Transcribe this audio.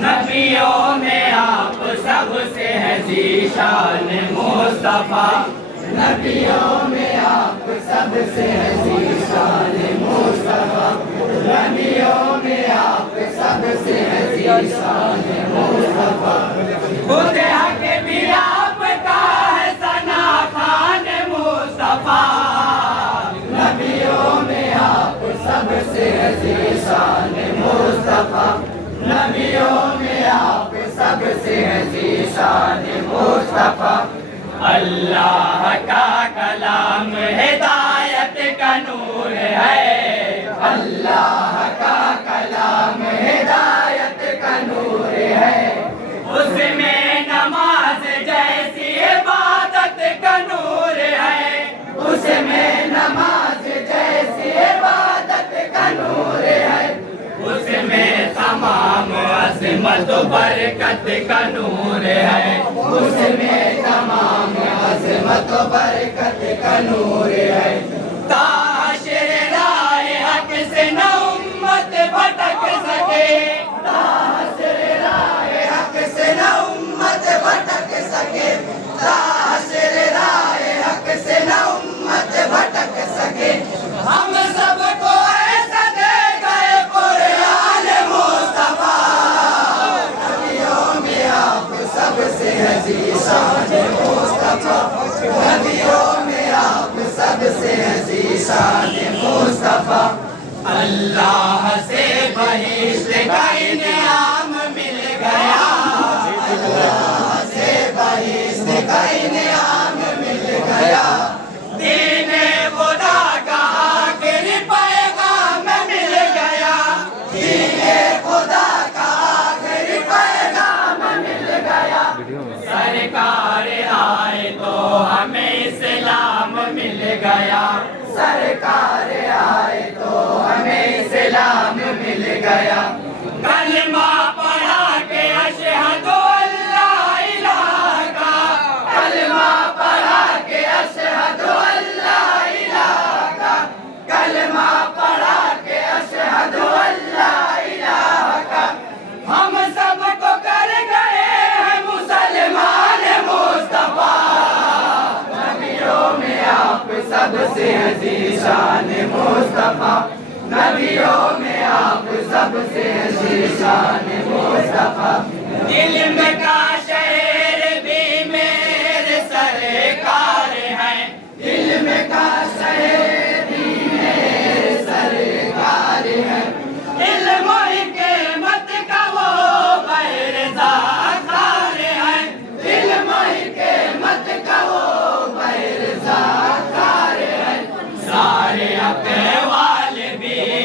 نبیوں میں آپ سب سے ہے ذیشان مصطفیٰ نبیوں میں آپ سب سے ہے ذیشان مصطفیٰ نبیوں میں آپ سب سے ہے ذیشان مصطفیٰ خود حق بھی آپ کا ہے ثنا خوان مصطفیٰ نبیوں میں آپ سب سے ہے ذیشان مصطفیٰ نبیوں میں آپ سب سے ہے ذیشان مصطفیٰ اللہ کا کلام ہدایت کا نور ہے اللہ کا کلام ہدایت کا نور ہے اس میں نماز جیسی عبادت کا نور ہے اس میں نماز جیسی عبادت کا نور ہے اس میں تمام عظمت و برکت کا نور ہے اس میں تمام عظمت و برکت کا نور ہے تاشر راہ حق سے نہ امت بھٹک سکے تاشر راہ حق سے نہ امت بھٹک سکے تاشر راہ حق سے نہ امت بھٹک سکے ہم سب کو ایسا دے گئے قرآن مصطفیٰ نبیوں میں آپ سب سے ہے ذیشان مصطفیٰ نبیوں میں آپ سب سے ہے ذیشان مصطفیٰ اللہ سے بہشت کا انعام مل گیا اللہ سے بہشت کا انعام مل گیا دین خدا کا آخری پیغام مل گیا دین خدا کا آخری پیغام مل گیا سرکار آئے تو ہمیں اسلام مل گیا سرکار آئے تو ہمیں اسلام مل گیا کلمہ پڑھا کے اشہد اللہ الہ کا کلمہ پڑھا کے اشہد اللہ الہ کا کلمہ پڑھا کے اشہد اللہ الہ کا ہم سب کو کر گئے ہیں مسلمان مصطفیٰ نبیوں میں آپ سب سے ہے ذیشان مصطفیٰ نبیوں میں آپ سب سے ہے ذیشان مصطفیٰ علم کا